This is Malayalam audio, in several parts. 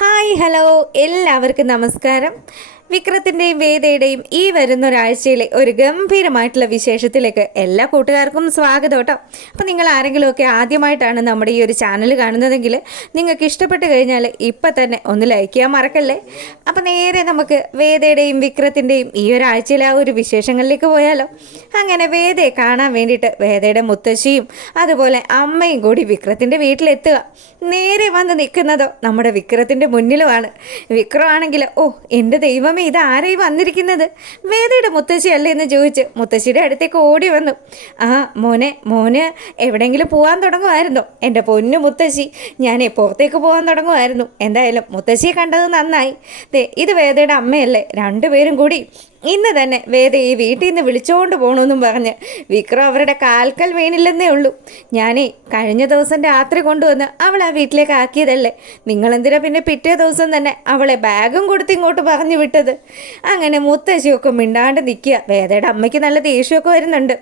ഹായ് ഹലോ എല്ലാവർക്കും നമസ്കാരം. വിക്രത്തിൻ്റെയും വേദയുടെയും ഈ വരുന്ന ഒരാഴ്ചയിലെ ഒരു ഗംഭീരമായിട്ടുള്ള വിശേഷത്തിലേക്ക് എല്ലാ കൂട്ടുകാർക്കും സ്വാഗതം കേട്ടോ. അപ്പോൾ നിങ്ങൾ ആരെങ്കിലുമൊക്കെ ആദ്യമായിട്ടാണ് നമ്മുടെ ഈ ഒരു ചാനൽ കാണുന്നതെങ്കിൽ നിങ്ങൾക്ക് ഇഷ്ടപ്പെട്ട് കഴിഞ്ഞാൽ ഇപ്പം തന്നെ ഒന്ന് ലൈക്ക് ചെയ്യാൻ മറക്കല്ലേ. അപ്പോൾ നേരെ നമുക്ക് വേദയുടെയും വിക്രത്തിൻ്റെയും ഈ ഒരാഴ്ചയിലെ ആ ഒരു വിശേഷങ്ങളിലേക്ക് പോയാലോ. അങ്ങനെ വേദയെ കാണാൻ വേണ്ടിയിട്ട് വേദയുടെ മുത്തശ്ശിയും അതുപോലെ അമ്മയും കൂടി വിക്രത്തിൻ്റെ വീട്ടിലെത്തുക. നേരെ വന്ന് നിൽക്കുന്നതോ നമ്മുടെ വിക്രത്തിൻ്റെ മുന്നിലുമാണ്. വിക്രമാണെങ്കിൽ എൻ്റെ ദൈവമേ, ഇത് ആരായി വന്നിരിക്കുന്നത്, വേദയുടെ മുത്തശ്ശിയല്ലേ എന്ന് ചോദിച്ച് മുത്തശ്ശിയുടെ അടുത്തേക്ക് ഓടി വന്നു. മോന് എവിടെയെങ്കിലും പോകാൻ തുടങ്ങുമായിരുന്നോ? എൻ്റെ പൊന്നു മുത്തശ്ശി, ഞാൻ പുറത്തേക്ക് പോകാൻ തുടങ്ങുമായിരുന്നു. എന്തായാലും മുത്തശ്ശിയെ കണ്ടത് നന്നായി. ഇത് വേദയുടെ അമ്മയല്ലേ, രണ്ടുപേരും കൂടി ഇന്ന് തന്നെ വേദ ഈ വീട്ടിൽ നിന്ന് വിളിച്ചുകൊണ്ട് പോകണമെന്നും പറഞ്ഞ് വിക്രം അവരുടെ കാൽക്കൽ വീണില്ലെന്നേ ഉള്ളൂ. ഞാനേ കഴിഞ്ഞ ദിവസം രാത്രി കൊണ്ടുവന്ന് അവളെ ആ വീട്ടിലേക്ക് ആക്കിയതല്ലേ, നിങ്ങളെന്തിനാ പിന്നെ പിറ്റേ ദിവസം തന്നെ അവളെ ബാഗും കൊടുത്ത് ഇങ്ങോട്ട് പറഞ്ഞു വിട്ടത്? അങ്ങനെ മുത്തശ്ശിയൊക്കെ മിണ്ടാണ്ട് നിൽക്കുക. വേദയുടെ അമ്മയ്ക്ക് നല്ല ദേഷ്യമൊക്കെ വരുന്നുണ്ട്.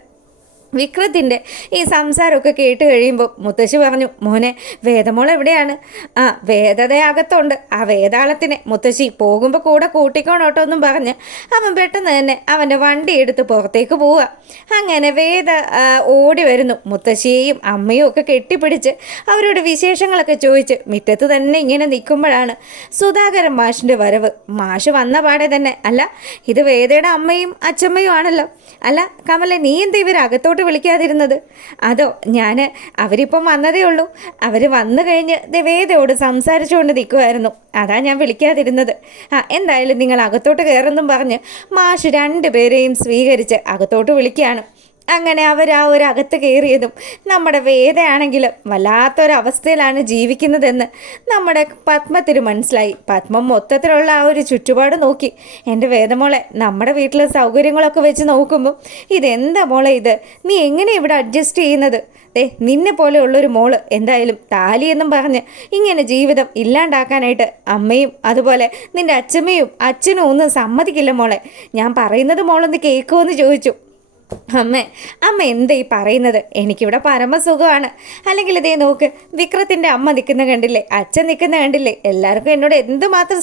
വിക്രത്തിൻ്റെ ഈ സംസാരമൊക്കെ കേട്ട് കഴിയുമ്പോൾ മുത്തശ്ശി പറഞ്ഞു, മോനെ വേദമോൾ എവിടെയാണ്? വേദതയകത്തുണ്ട്. ആ വേതാളത്തിനെ മുത്തശ്ശി പോകുമ്പോൾ കൂടെ കൂട്ടിക്കോണോട്ടോ എന്നും പറഞ്ഞ് അവൻ പെട്ടെന്ന് തന്നെ അവൻ്റെ വണ്ടി എടുത്ത് പുറത്തേക്ക് പോവുക. അങ്ങനെ വേദ ഓടി വരുന്നു. മുത്തശ്ശിയെയും അമ്മയും ഒക്കെ കെട്ടിപ്പിടിച്ച് അവരോട് വിശേഷങ്ങളൊക്കെ ചോദിച്ച് മുറ്റത്ത് തന്നെ ഇങ്ങനെ നിൽക്കുമ്പോഴാണ് സുധാകരൻ മാഷിൻ്റെ വരവ്. മാഷ് വന്ന പാടെ തന്നെ, അല്ല ഇത് വേദയുടെ അമ്മയും അച്ഛമ്മയും ആണല്ലോ, അല്ല കമലെ നീ എന്താ ഇവരകത്തോട്ട് വിളിക്കാതിരുന്നത്? അതോ അവരിപ്പം വന്നതേ ഉള്ളൂ, അവർ വന്നു കഴിഞ്ഞ് വേദയോട് സംസാരിച്ചുകൊണ്ട് നിൽക്കുമായിരുന്നു, അതാ ഞാൻ വിളിക്കാതിരുന്നത്. എന്തായാലും നിങ്ങൾ അകത്തോട്ട് കയറുന്നും പറഞ്ഞ് മാഷ് രണ്ടുപേരെയും സ്വീകരിച്ച് അകത്തോട്ട് വിളിക്കുകയാണ്. അങ്ങനെ അവർ ആ ഒരു അകത്ത് കയറിയതും നമ്മുടെ വേദയാണെങ്കിൽ വല്ലാത്തൊരവസ്ഥയിലാണ് ജീവിക്കുന്നതെന്ന് നമ്മുടെ പത്മത്തിന് മനസ്സിലായി. പത്മം മൊത്തത്തിലുള്ള ആ ഒരു ചുറ്റുപാട് നോക്കി, എൻ്റെ വേദമോളെ നമ്മുടെ വീട്ടിലെ സൗകര്യങ്ങളൊക്കെ വെച്ച് നോക്കുമ്പോൾ ഇതെന്താ മോളെ ഇത്, നീ എങ്ങനെ ഇവിടെ അഡ്ജസ്റ്റ് ചെയ്യുന്നത്? നിന്നെ പോലെയുള്ളൊരു മോള് എന്തായാലും താലിയെന്നും പറഞ്ഞ് ഇങ്ങനെ ജീവിതം ഇല്ലാണ്ടാക്കാനായിട്ട് അമ്മയും അതുപോലെ നിൻ്റെ അച്ഛമ്മയും അച്ഛനും ഒന്നും സമ്മതിക്കില്ല മോളെ. ഞാൻ പറയുന്നത് മോളൊന്ന് കേൾക്കുമെന്ന് ചോദിച്ചു. അമ്മ എന്താ ഈ പറയുന്നത്? എനിക്കിവിടെ പരമസുഖമാണ്. അല്ലെങ്കിൽ ഇതേ നോക്ക്, വിക്രത്തിൻ്റെ അമ്മ നിൽക്കുന്ന കണ്ടില്ലേ, അച്ഛൻ നിൽക്കുന്ന കണ്ടില്ലേ, എല്ലാവർക്കും എന്നോട് എന്തുമാത്രം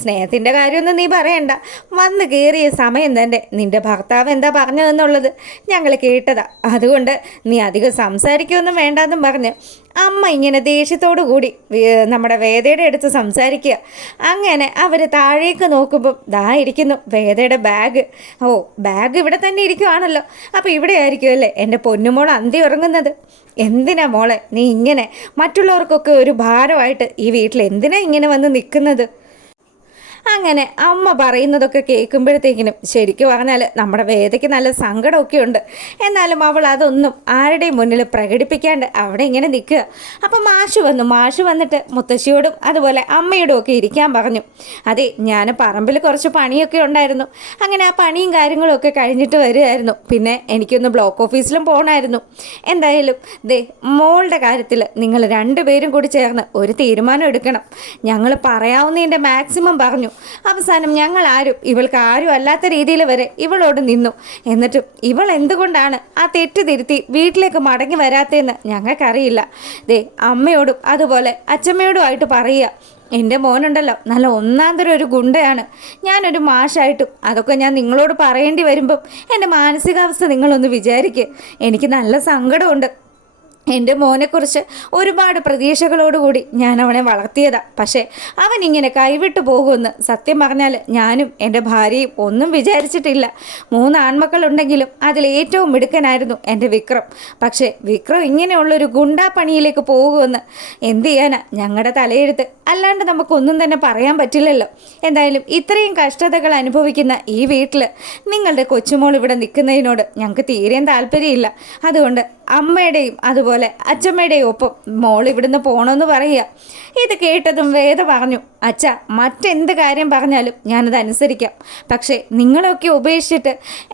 സ്നേഹത്തിൻ്റെ കാര്യമൊന്നും നീ പറയണ്ട. വന്ന് കയറിയ സമയം തന്നെ നിൻ്റെ ഭർത്താവ് എന്താ പറഞ്ഞതെന്നുള്ളത് ഞങ്ങൾ കേട്ടതാ. അതുകൊണ്ട് നീ അധികം സംസാരിക്കുമൊന്നും വേണ്ടെന്നും പറഞ്ഞ് അമ്മ ഇങ്ങനെ ദേഷ്യത്തോടു കൂടി നമ്മുടെ വേദയുടെ അടുത്ത് സംസാരിക്കുക. അങ്ങനെ അവർ താഴേക്ക് നോക്കുമ്പം ഇരിക്കുന്നു വേദയുടെ ബാഗ്. ബാഗ് ഇവിടെ തന്നെ ഇരിക്കുവാണല്ലോ, അപ്പോൾ ഇവിടെ ആയിരിക്കുമല്ലേ എൻ്റെ പൊന്നുമോൾ അന്തി ഉറങ്ങുന്നത്. എന്തിനാ മോളെ നീ ഇങ്ങനെ മറ്റുള്ളവർക്കൊക്കെ ഒരു ഭാരമായിട്ട് ഈ വീട്ടിൽ എന്തിനാ ഇങ്ങനെ വന്ന് നിൽക്കുന്നത്? അങ്ങനെ അമ്മ പറയുന്നതൊക്കെ കേൾക്കുമ്പോഴത്തേക്കിനും ശരിക്കും പറഞ്ഞാൽ നമ്മുടെ വേദയ്ക്ക് നല്ല സങ്കടമൊക്കെ ഉണ്ട്. എന്നാലും അവൾ അതൊന്നും ആരുടെയും മുന്നിൽ പ്രകടിപ്പിക്കാണ്ട് അവിടെ ഇങ്ങനെ നിൽക്കുക. അപ്പം മാഷ് വന്നിട്ട് മുത്തശ്ശിയോടും അതുപോലെ അമ്മയോടും ഒക്കെ ഇരിക്കാൻ പറഞ്ഞു. അതെ, ഞാൻ പറമ്പിൽ കുറച്ച് പണിയൊക്കെ ഉണ്ടായിരുന്നു. അങ്ങനെ ആ പണിയും കാര്യങ്ങളും ഒക്കെ കഴിഞ്ഞിട്ട് വരികയായിരുന്നു. പിന്നെ എനിക്കൊന്ന് ബ്ലോക്ക് ഓഫീസിലും പോകണമായിരുന്നു. എന്തായാലും മോളുടെ കാര്യത്തിൽ നിങ്ങൾ രണ്ടുപേരും കൂടി ചേർന്ന് ഒരു തീരുമാനം എടുക്കണം. ഞങ്ങൾ പറയാവുന്നതിൻ്റെ മാക്സിമം പറഞ്ഞു. അവസാനം ഇവൾക്ക് ആരും അല്ലാത്ത രീതിയിൽ വരെ ഇവളോട് നിന്നു. എന്നിട്ടും ഇവൾ എന്തുകൊണ്ടാണ് ആ തെറ്റ് തിരുത്തി വീട്ടിലേക്ക് മടങ്ങി വരാത്തതെന്ന് ഞങ്ങൾക്കറിയില്ല. അമ്മയോടും അതുപോലെ അച്ഛമ്മയോടുമായിട്ട് പറയുക, എൻ്റെ മോനുണ്ടല്ലോ നല്ല ഒന്നാന്തരം ഒരു ഗുണ്ടയാണ്. ഞാനൊരു മാഷായിട്ടും അതൊക്കെ ഞാൻ നിങ്ങളോട് പറയേണ്ടി വരുമ്പം എൻ്റെ മാനസികാവസ്ഥ നിങ്ങളൊന്ന് വിചാരിക്കുക. എനിക്ക് നല്ല സങ്കടമുണ്ട്. എൻ്റെ മോനെക്കുറിച്ച് ഒരുപാട് പ്രതീക്ഷകളോടുകൂടി ഞാൻ അവനെ വളർത്തിയതാണ്. പക്ഷേ അവനിങ്ങനെ കൈവിട്ടു പോകുമെന്ന് സത്യം പറഞ്ഞാൽ ഞാനും എൻ്റെ ഭാര്യയും ഒന്നും വിചാരിച്ചിട്ടില്ല. 3 ആൺമക്കളുണ്ടെങ്കിലും അതിലേറ്റവും മിടുക്കനായിരുന്നു എൻ്റെ വിക്രം. പക്ഷേ വിക്രം ഇങ്ങനെയുള്ളൊരു ഗുണ്ടാ പണിയിലേക്ക് പോകുമെന്ന് എന്ത് ചെയ്യാനാ, ഞങ്ങളുടെ തലയെഴുത്ത്. അല്ലാണ്ട് നമുക്കൊന്നും തന്നെ പറയാൻ പറ്റില്ലല്ലോ. എന്തായാലും ഇത്രയും കഷ്ടതകൾ അനുഭവിക്കുന്ന ഈ വീട്ടിൽ നിങ്ങളുടെ കൊച്ചുമോൾ ഇവിടെ നിൽക്കുന്നതിനോട് ഞങ്ങൾക്ക് തീരെയും താല്പര്യമില്ല. അതുകൊണ്ട് അമ്മയുടെയും അതുപോലെ അച്ഛമ്മയുടെയും ഒപ്പം മോൾ ഇവിടുന്ന് പോകണമെന്ന് പറയുക. ഇത് കേട്ടതും വേദ പറഞ്ഞു, അച്ഛ മറ്റെന്ത് കാര്യം പറഞ്ഞാലും ഞാനത് അനുസരിക്കാം. പക്ഷേ നിങ്ങളൊക്കെ ഉപേക്ഷിച്ചിട്ട്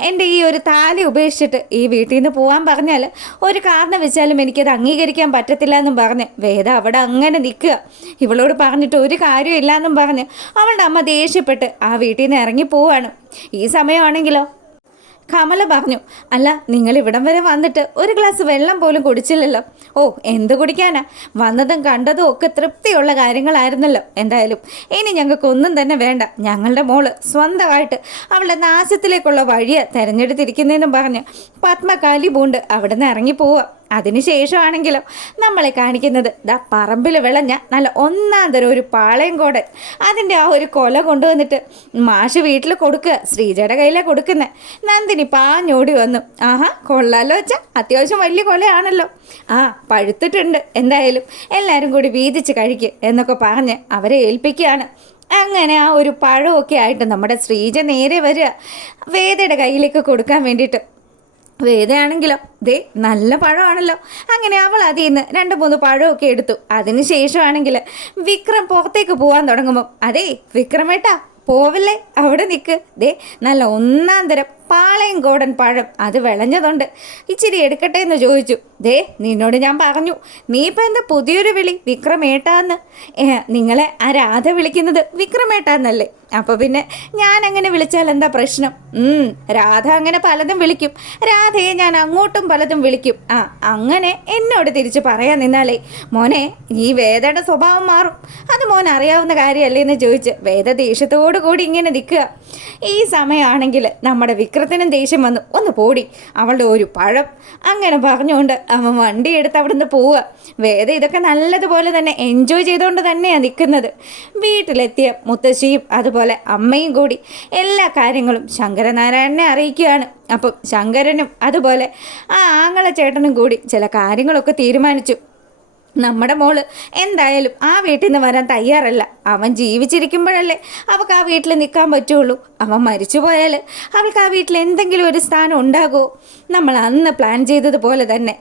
എൻ്റെ ഈ ഒരു താലി ഉപേക്ഷിച്ചിട്ട് ഈ വീട്ടിൽ നിന്ന് പോകാൻ പറഞ്ഞാൽ ഒരു കാരണം വെച്ചാലും എനിക്കത് അംഗീകരിക്കാൻ പറ്റത്തില്ല എന്നും പറഞ്ഞ് വേദ അവിടെ അങ്ങനെ നിൽക്കുക. ഇവളോട് പറഞ്ഞിട്ട് ഒരു കാര്യമില്ല എന്നും പറഞ്ഞ് അവളുടെ അമ്മ ദേഷ്യപ്പെട്ട് ആ വീട്ടിൽ നിന്ന് ഇറങ്ങി പോവാണ്. ഈ സമയമാണെങ്കിലോ കമല പറഞ്ഞു, അല്ല നിങ്ങൾ ഇവിടം വരെ വന്നിട്ട് ഒരു ഗ്ലാസ് വെള്ളം പോലും കുടിച്ചില്ലല്ലോ. ഓ, എന്ത് കുടിക്കാനാ, വന്നതും കണ്ടതും ഒക്കെ തൃപ്തിയുള്ള കാര്യങ്ങളായിരുന്നല്ലോ. എന്തായാലും ഇനി ഞങ്ങൾക്കൊന്നും തന്നെ വേണ്ട. ഞങ്ങളുടെ മോള് സ്വന്തമായിട്ട് അവളുടെ നാശത്തിലേക്കുള്ള വഴിയെ തിരഞ്ഞെടുത്തിരിക്കുന്നതെന്നും പറഞ്ഞ് പത്മ കാലി പൂണ്ട് അവിടെ നിന്ന് ഇറങ്ങിപ്പോവുക. അതിനുശേഷമാണെങ്കിലോ നമ്മളെ കാണിക്കുന്നത് പറമ്പിൽ വിളഞ്ഞ നല്ല ഒന്നാന്തരം ഒരു പാളയംകോടൻ. അതിൻ്റെ ആ ഒരു കൊല കൊണ്ടുവന്നിട്ട് മാഷ് വീട്ടിൽ കൊടുക്കുക. ശ്രീജയുടെ കയ്യിലാണ് കൊടുക്കുന്നത്. നന്ദിനി പാഞ്ഞോടി വന്നു. ആഹാ, കൊള്ളാലോ വെച്ചാ, അത്യാവശ്യം വലിയ കൊലയാണല്ലോ. ആ, പഴുത്തിട്ടുണ്ട്. എന്തായാലും എല്ലാവരും കൂടി വീതിച്ച് കഴിക്കുക എന്നൊക്കെ പറഞ്ഞ് അവരെ ഏൽപ്പിക്കുകയാണ്. അങ്ങനെ ആ ഒരു പഴമൊക്കെ ആയിട്ട് നമ്മുടെ ശ്രീജ നേരെ വരിക വേദയുടെ കയ്യിലേക്ക് കൊടുക്കാൻ വേണ്ടിയിട്ട്. വേദയാണെങ്കിലോ ദേ നല്ല പഴമാണല്ലോ. അങ്ങനെ അവൾ അതിൽ നിന്ന് 2-3 പഴമൊക്കെ എടുത്തു. അതിനുശേഷമാണെങ്കിൽ വിക്രം പുറത്തേക്ക് പോകാൻ തുടങ്ങുമ്പം, അതേ വിക്രമേട്ടാ പോവല്ലേ, അവിടെ നിൽക്ക്. ദേ നല്ല ഒന്നാന്തരം പാളയംകോടൻ പഴം, അത് വിളഞ്ഞതുണ്ട്, ഇച്ചിരി എടുക്കട്ടെ എന്ന് ചോദിച്ചു. ദേ നിന്നോട് ഞാൻ പറഞ്ഞു, നീ ഇപ്പം എന്താ പുതിയൊരു വിളി വിക്രമേട്ടാന്ന്? നിങ്ങളെ ആ രാധ വിളിക്കുന്നത് വിക്രമേട്ടാന്നല്ലേ? അപ്പോൾ പിന്നെ ഞാൻ അങ്ങനെ വിളിച്ചാൽ എന്താ പ്രശ്നം? രാധ അങ്ങനെ പലതും വിളിക്കും. രാധയെ ഞാൻ അങ്ങോട്ടും പലതും വിളിക്കും. അങ്ങനെ എന്നോട് തിരിച്ച് പറയാൻ നിന്നാലേ മോനെ ഈ വേദയുടെ സ്വഭാവം മാറും. അത് മോൻ അറിയാവുന്ന കാര്യമല്ലേ എന്ന് ചോദിച്ച് വേദ ദേഷ്യത്തോടു കൂടി ഇങ്ങനെ നിൽക്കുക. ഈ സമയമാണെങ്കിൽ നമ്മുടെ വിക്രത്തിനും ദേഷ്യം വന്നു. ഒന്ന് പോടി, അവളുടെ ഒരു പഴം. അങ്ങനെ പറഞ്ഞുകൊണ്ട് അവൻ വണ്ടി എടുത്ത് അവിടെ നിന്ന് പോവുക. വേദ ഇതൊക്കെ നല്ലതുപോലെ തന്നെ എൻജോയ് ചെയ്തുകൊണ്ട് തന്നെയാണ് നിൽക്കുന്നത്. വീട്ടിലെത്തിയ മുത്തശ്ശിയും അതുപോലെ അമ്മയും കൂടി എല്ലാ കാര്യങ്ങളും ശങ്കരനാരായണനെ അറിയിക്കുകയാണ്. അപ്പം ശങ്കരനും അതുപോലെ ആ ആങ്ങള ചേട്ടനും കൂടി ചില കാര്യങ്ങളൊക്കെ തീരുമാനിച്ചു. നമ്മുടെ മോള് എന്തായാലും ആ വീട്ടിൽ നിന്ന് വരാൻ തയ്യാറല്ല. അവൻ ജീവിച്ചിരിക്കുമ്പോഴല്ലേ അവൾക്ക് ആ വീട്ടിൽ നിൽക്കാൻ പറ്റുള്ളൂ. അവൻ മരിച്ചു പോയാൽ അവൾക്ക് ആ വീട്ടിൽ എന്തെങ്കിലും ഒരു സ്ഥാനം ഉണ്ടാകുമോ? നമ്മൾ അന്ന് പ്ലാൻ ചെയ്തതുപോലെ തന്നെ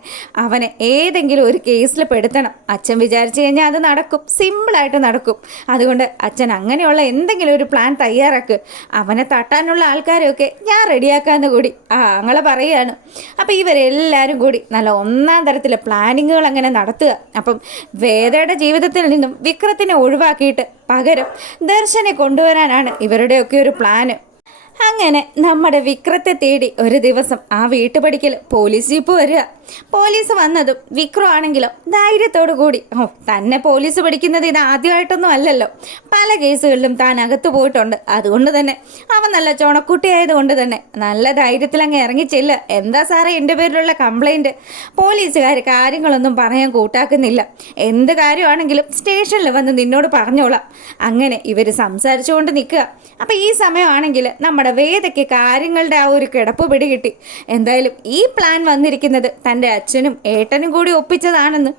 അവനെ ഏതെങ്കിലും ഒരു കേസിൽ പെടുത്തണം. അച്ഛൻ വിചാരിച്ചു കഴിഞ്ഞാൽ അത് നടക്കും, സിമ്പിളായിട്ട് നടക്കും. അതുകൊണ്ട് അച്ഛൻ അങ്ങനെയുള്ള എന്തെങ്കിലും ഒരു പ്ലാൻ തയ്യാറാക്ക്. അവനെ തട്ടാനുള്ള ആൾക്കാരെയൊക്കെ ഞാൻ റെഡിയാക്കാമെന്ന് കൂടി ആങ്ങളെ പറയുകയാണ്. അപ്പോൾ ഇവരെല്ലാവരും കൂടി നല്ല ഒന്നാം തരത്തിലെ പ്ലാനിങ്ങുകൾ അങ്ങനെ നടത്തുക. അപ്പം വേദയുടെ ജീവിതത്തിൽ നിന്നും വിക്രത്തിനെ ഒഴിവാക്കിയിട്ട് പകരം ദർശനെ കൊണ്ടുവരാനാണ് ഇവരുടെയൊക്കെ ഒരു പ്ലാന്. അങ്ങനെ നമ്മുടെ വിക്രത്തെ തേടി ഒരു ദിവസം ആ വീട്ടുപടിക്കൽ പോലീസ് ജീപ്പ് വരിക. പോലീസ് വന്നതും വിക്രം ആണെങ്കിലോ ധൈര്യത്തോടു കൂടി, തന്നെ പോലീസ് പിടിക്കുന്നത് ഇത് ആദ്യമായിട്ടൊന്നും അല്ലല്ലോ, പല കേസുകളിലും താൻ അകത്ത് പോയിട്ടുണ്ട്. അതുകൊണ്ട് തന്നെ അവൻ നല്ല ചുണക്കുട്ടിയായതുകൊണ്ട് തന്നെ നല്ല ധൈര്യത്തിൽ അങ്ങ് ഇറങ്ങിച്ചില്ല. എന്താ സാറേ എൻ്റെ പേരിലുള്ള കംപ്ലൈൻറ്റ്? പോലീസുകാർ കാര്യങ്ങളൊന്നും പറയാൻ കൂട്ടാക്കുന്നില്ല. എന്ത് കാര്യമാണെങ്കിലും സ്റ്റേഷനിൽ വന്ന് നിന്നോട് പറഞ്ഞോളാം. അങ്ങനെ ഇവർ സംസാരിച്ചുകൊണ്ട് നിൽക്കുക. അപ്പോൾ ഈ സമയമാണെങ്കിൽ നമ്മുടെ വേദയ്ക്ക് കാര്യങ്ങളുടെ ആ ഒരു കിടപ്പ് പിടികിട്ടി. എന്തായാലും ഈ പ്ലാൻ വന്നിരിക്കുന്നത് തൻ്റെ അച്ഛനും ഏട്ടനും കൂടി ഒപ്പിച്ചതാണെന്ന്.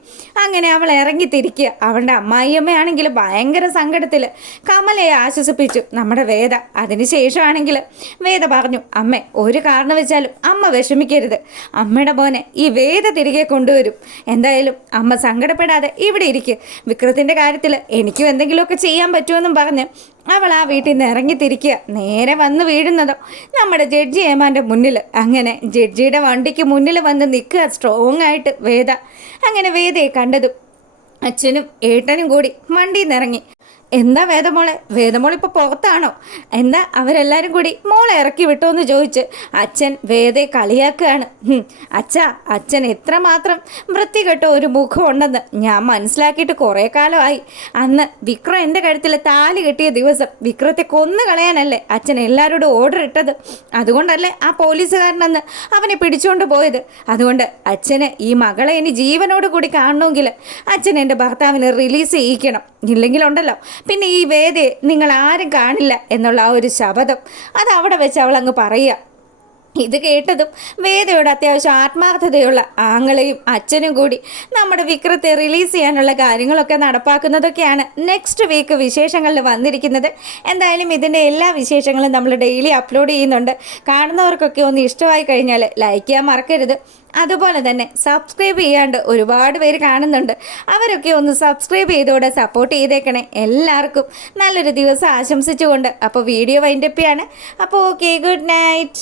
അങ്ങനെ അവൾ ഇറങ്ങിത്തിരിക്കുക. അവളുടെ അമ്മായിയമ്മയാണെങ്കിൽ ഭയങ്കര സങ്കടത്തിൽ കമലയെ ആശ്വസിപ്പിച്ചു നമ്മുടെ വേദ. അതിനുശേഷമാണെങ്കിൽ വേദ പറഞ്ഞു, അമ്മേ ഒരു കാരണവശാലും അമ്മ വിഷമിക്കരുത്. അമ്മയുടെ മോനെ ഈ വേദ തിരികെ കൊണ്ടുവരും. എന്തായാലും അമ്മ സങ്കടപ്പെടാതെ ഇവിടെ ഇരിക്കുക. വിക്രത്തിൻ്റെ കാര്യത്തിൽ എനിക്കും എന്തെങ്കിലുമൊക്കെ ചെയ്യാൻ പറ്റുമെന്നും പറഞ്ഞ് അവൾ ആ വീട്ടിൽ നിന്ന് ഇറങ്ങിത്തിരിക്കുക. നേരെ വന്ന് വീഴുന്നതോ നമ്മുടെ ജഡ്ജി ഏമാൻ്റെ മുന്നിൽ. അങ്ങനെ ജഡ്ജിയുടെ വണ്ടിക്ക് മുന്നിൽ വന്ന് നിൽക്കുക സ്ട്രോങ് ആയിട്ട് വേദ. അങ്ങനെ വേദയെ കണ്ടതും അച്ഛനും ഏട്ടനും കൂടി വണ്ടിയിൽ നിന്ന് ഇറങ്ങി. എന്താ വേദമോൾ ഇപ്പോൾ പുറത്താണോ? എന്താ അവരെല്ലാവരും കൂടി മോളെ ഇറക്കി വിട്ടോ എന്ന് ചോദിച്ച് അച്ഛൻ വേദയെ കളിയാക്കുകയാണ്. അച്ഛൻ എത്രമാത്രം വൃത്തികെട്ട ഒരു മുഖം ഉണ്ടെന്ന് ഞാൻ മനസ്സിലാക്കിയിട്ട് കുറേ കാലമായി. അന്ന് വിക്രം എൻ്റെ കഴുത്തിൽ താലി കെട്ടിയ ദിവസം വിക്രത്തെ കൊന്നു കളയാനല്ലേ അച്ഛൻ എല്ലാവരോടും ഓർഡർ ഇട്ടത്. അതുകൊണ്ടല്ലേ ആ പോലീസുകാരനന്ന് അവനെ പിടിച്ചുകൊണ്ട് പോയത്. അതുകൊണ്ട് അച്ഛന് ഈ മകളെ ഇനി ജീവനോട് കൂടി കാണണമെങ്കിൽ അച്ഛൻ എൻ്റെ ഭർത്താവിനെ റിലീസ് ചെയ്യിക്കണം. ഇല്ലെങ്കിലുണ്ടല്ലോ പിന്നെ ഈ വേദയെ നിങ്ങൾ ആരും കാണില്ല എന്നുള്ള ആ ഒരു ശപഥം അത് അവിടെ വെച്ച് അവളങ്ങ് പറയുക. ഇത് കേട്ടതും വേദയോട് അത്യാവശ്യം ആത്മാർത്ഥതയുള്ള ആങ്ങളെയും അച്ഛനും കൂടി നമ്മുടെ വിക്രത്തെ റിലീസ് ചെയ്യാനുള്ള കാര്യങ്ങളൊക്കെ നടപ്പാക്കുന്നതൊക്കെയാണ് നെക്സ്റ്റ് വീക്ക് വിശേഷങ്ങളിൽ വന്നിരിക്കുന്നത്. എന്തായാലും ഇതിൻ്റെ എല്ലാ വിശേഷങ്ങളും നമ്മൾ ഡെയിലി അപ്ലോഡ് ചെയ്യുന്നുണ്ട്. കാണുന്നവർക്കൊക്കെ ഒന്ന് ഇഷ്ടമായി കഴിഞ്ഞാൽ ലൈക്ക് ചെയ്യാൻ മറക്കരുത്. അതുപോലെ തന്നെ സബ്സ്ക്രൈബ് ചെയ്യാണ്ട് ഒരുപാട് പേര് കാണുന്നുണ്ട്. അവരൊക്കെ ഒന്ന് സബ്സ്ക്രൈബ് ചെയ്തോടെ സപ്പോർട്ട് ചെയ്തേക്കണേ. എല്ലാവർക്കും നല്ലൊരു ദിവസം ആശംസിച്ചുകൊണ്ട് അപ്പോൾ വീഡിയോ വൈൻഡപ്പ് ചെയ്യാണ്. അപ്പോൾ ഓക്കെ, ഗുഡ് നൈറ്റ്.